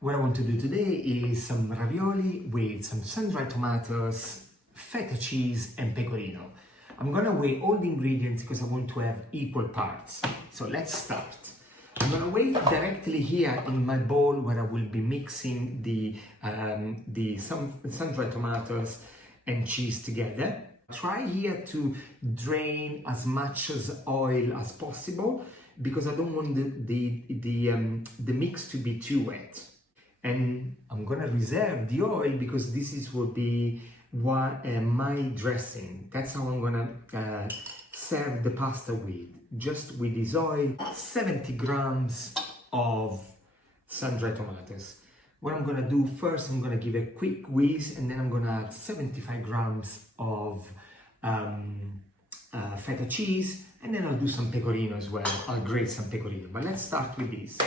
What I want to do today is some ravioli with some sun-dried tomatoes, feta cheese and pecorino. I'm gonna weigh all the ingredients because I want to have equal parts. So let's start. I'm gonna weigh directly here in my bowl where I will be mixing the sun-dried tomatoes and cheese together. Try here to drain as much as oil as possible because I don't want the mix to be too wet. And I'm gonna reserve the oil because this will be my dressing. That's how I'm gonna serve the pasta with. Just with this oil, 70 grams of sun-dried tomatoes. What I'm gonna do first, I'm gonna give a quick whiz and then I'm gonna add 75 grams of feta cheese, and then I'll do some pecorino as well. I'll grate some pecorino, but let's start with this.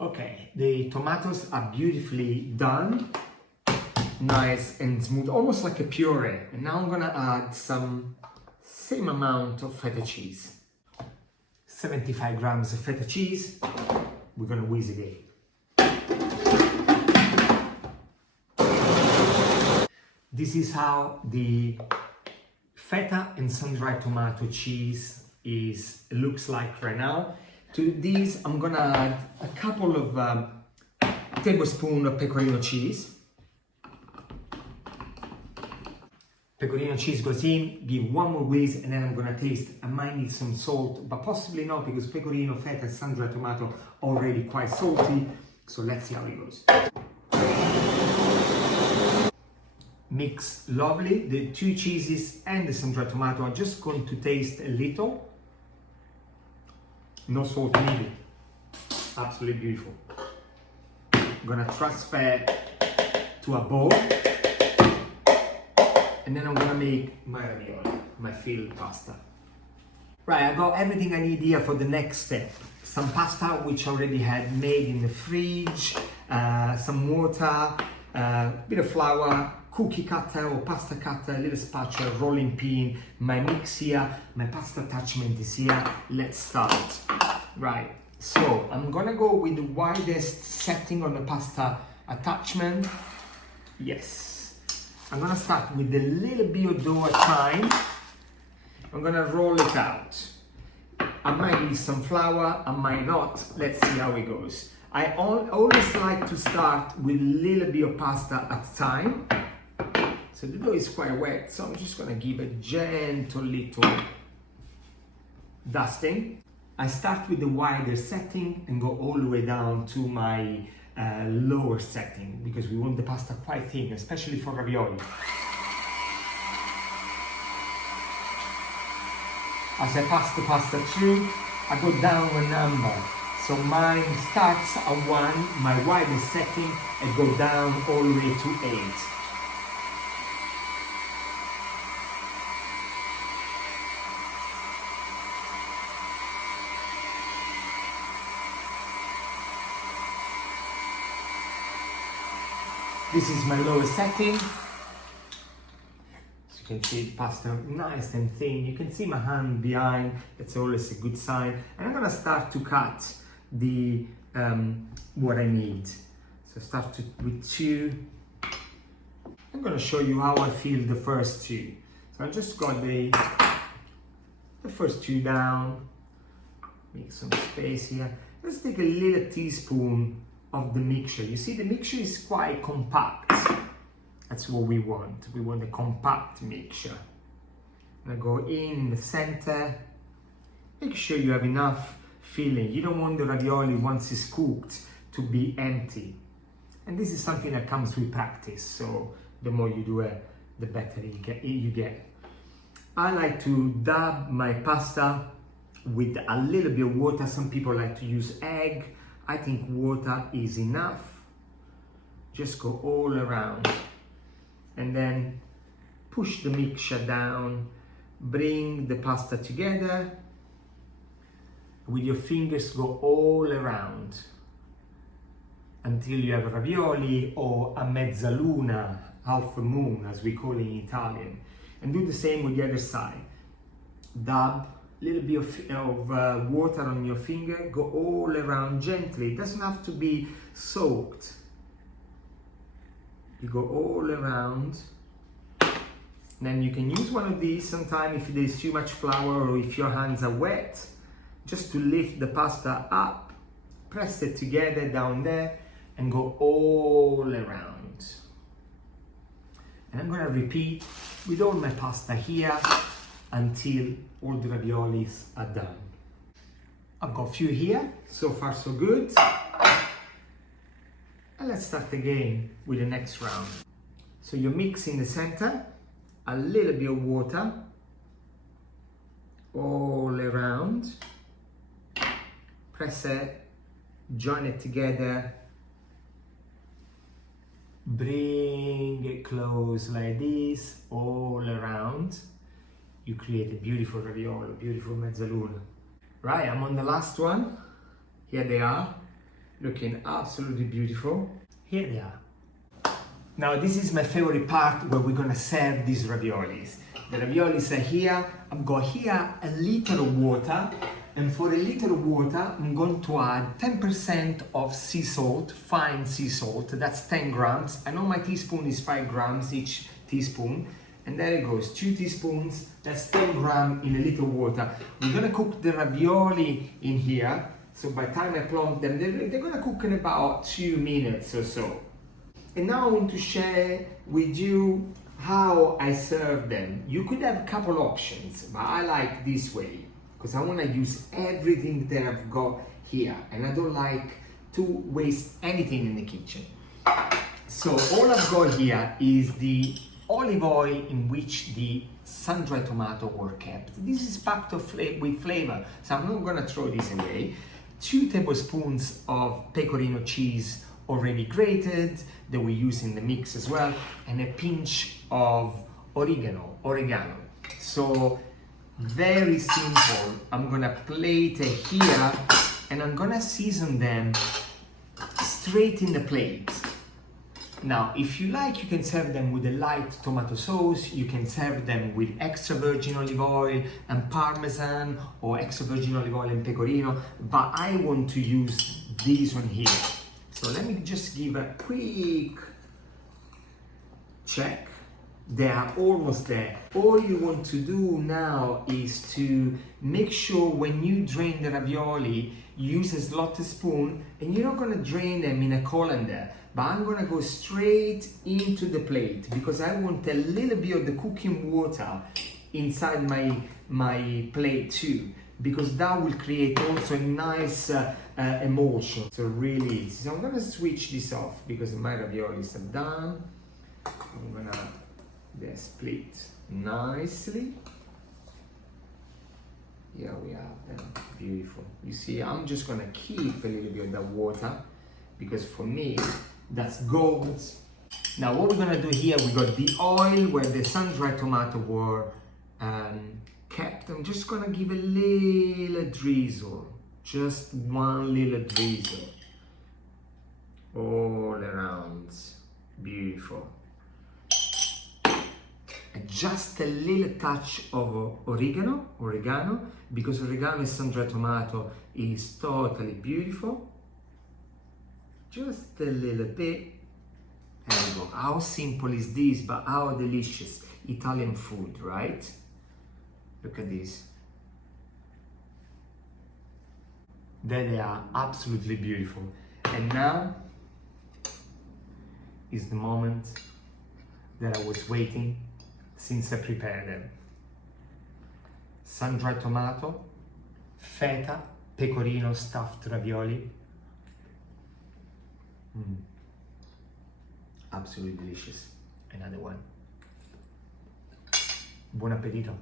Okay, the tomatoes are beautifully done, nice and smooth, almost like a puree. And now I'm gonna add some same amount of feta cheese. 75 grams of feta cheese. We're gonna whiz it in. This is how the feta and sun-dried tomato cheese looks like right now. To these, I'm gonna add a couple of tablespoons of pecorino cheese. Pecorino cheese goes in, give one more whiz, and then I'm gonna taste. I might need some salt, but possibly not because pecorino, feta, and sun-dried tomato are already quite salty. So let's see how it goes. Mix lovely. The two cheeses and the sun-dried tomato are just going to taste a little. No salt needed. Absolutely beautiful. I'm gonna transfer to a bowl. And then I'm gonna make my ravioli, my filled pasta. Right, I got everything I need here for the next step. Some pasta which I already had made in the fridge, some water, a bit of flour, cookie cutter or pasta cutter, a little spatula, rolling pin, my mix here, my pasta attachment is here. Let's start. Right, so I'm gonna go with the widest setting on the pasta attachment. Yes. I'm gonna start with a little bit of dough at a time. I'm gonna roll it out. I might need some flour, I might not. Let's see how it goes. I always like to start with a little bit of pasta at a time. So the dough is quite wet, so I'm just gonna give a gentle little dusting. I start with the wider setting and go all the way down to my lower setting because we want the pasta quite thin, especially for ravioli. As I pass the pasta through, I go down a number. So mine starts at 1, my widest setting, and go down all the way to 8. This is my lowest setting. As you can see, pasta nice and thin. You can see my hand behind. That's always a good sign. And I'm gonna start to cut the what I need. So start with 2. I'm gonna show you how I feel the first 2. So I just got the first 2 down. Make some space here. Let's take a little teaspoon of the mixture. You see, the mixture is quite compact. That's what we want. We want a compact mixture. I'm gonna go in the center. Make sure you have enough filling. You don't want the ravioli, once it's cooked, to be empty. And this is something that comes with practice. So the more you do it, the better you get. I like to dab my pasta with a little bit of water. Some people like to use egg. I think water is enough. Just go all around and then push the mixture down. Bring the pasta together. With your fingers, go all around until you have a ravioli or a mezzaluna, half a moon, as we call it in Italian. And do the same with the other side. Dab little bit of water on your finger, go all around gently. It doesn't have to be soaked. You go all around. Then you can use one of these sometime if there's too much flour or if your hands are wet, just to lift the pasta up, press it together down there and go all around. And I'm gonna repeat with all my pasta here until all the raviolis are done. I've got a few here, so far so good. And let's start again with the next round. So you mix in the center, a little bit of water all around, press it, join it together, bring it close like this all around. You create a beautiful ravioli, beautiful mezzaluna. Right, I'm on the last one. Here they are, looking absolutely beautiful. Here they are. Now this is my favorite part where we're gonna serve these raviolis. The raviolis are here. I've got here a liter of water, and for a liter of water I'm going to add 10% of sea salt, fine sea salt. That's 10 grams. I know my teaspoon is 5 grams each teaspoon, and there it goes, 2 teaspoons. That's 10 grams in a liter of water. We're gonna cook the ravioli in here, so by the time I plonk them, they're gonna cook in about 2 minutes or so. And now I want to share with you how I serve them. You could have a couple options, but I like this way because I want to use everything that I've got here, and I don't like to waste anything in the kitchen. So all I've got here is the olive oil in which the sun-dried tomato were kept. This is packed with flavor, so I'm not going to throw this away. 2 tablespoons of pecorino cheese already grated that we use in the mix as well, and a pinch of oregano. So very simple. I'm gonna plate it here and I'm gonna season them straight in the plate. Now if you like, you can serve them with a light tomato sauce, you can serve them with extra virgin olive oil and parmesan, or extra virgin olive oil and pecorino, but I want to use this one here. So let me just give a quick check. They are almost there. All you want to do now is to make sure when you drain the ravioli, use a slotted spoon, and you're not going to drain them in a colander, but I'm going to go straight into the plate because I want a little bit of the cooking water inside my plate too, because that will create also a nice emulsion. So really easy. So I'm gonna switch this off because my raviolis are done. I'm gonna split nicely. Here we have them, beautiful. You see, I'm just gonna keep a little bit of that water because for me, that's gold. Now what we're gonna do here, we got the oil where the sun-dried tomato were kept. I'm just gonna give a little drizzle, just one little drizzle all around. Beautiful. And just a little touch of oregano, because oregano and sun-dried tomato is totally beautiful. Just a little bit. There we go. How simple is this, but how delicious. Italian food, right? Look at this. There they are, absolutely beautiful. And now is the moment that I was waiting since I prepared them. Sun-dried tomato, feta pecorino stuffed ravioli. Absolutely delicious. Another one. Buon appetito.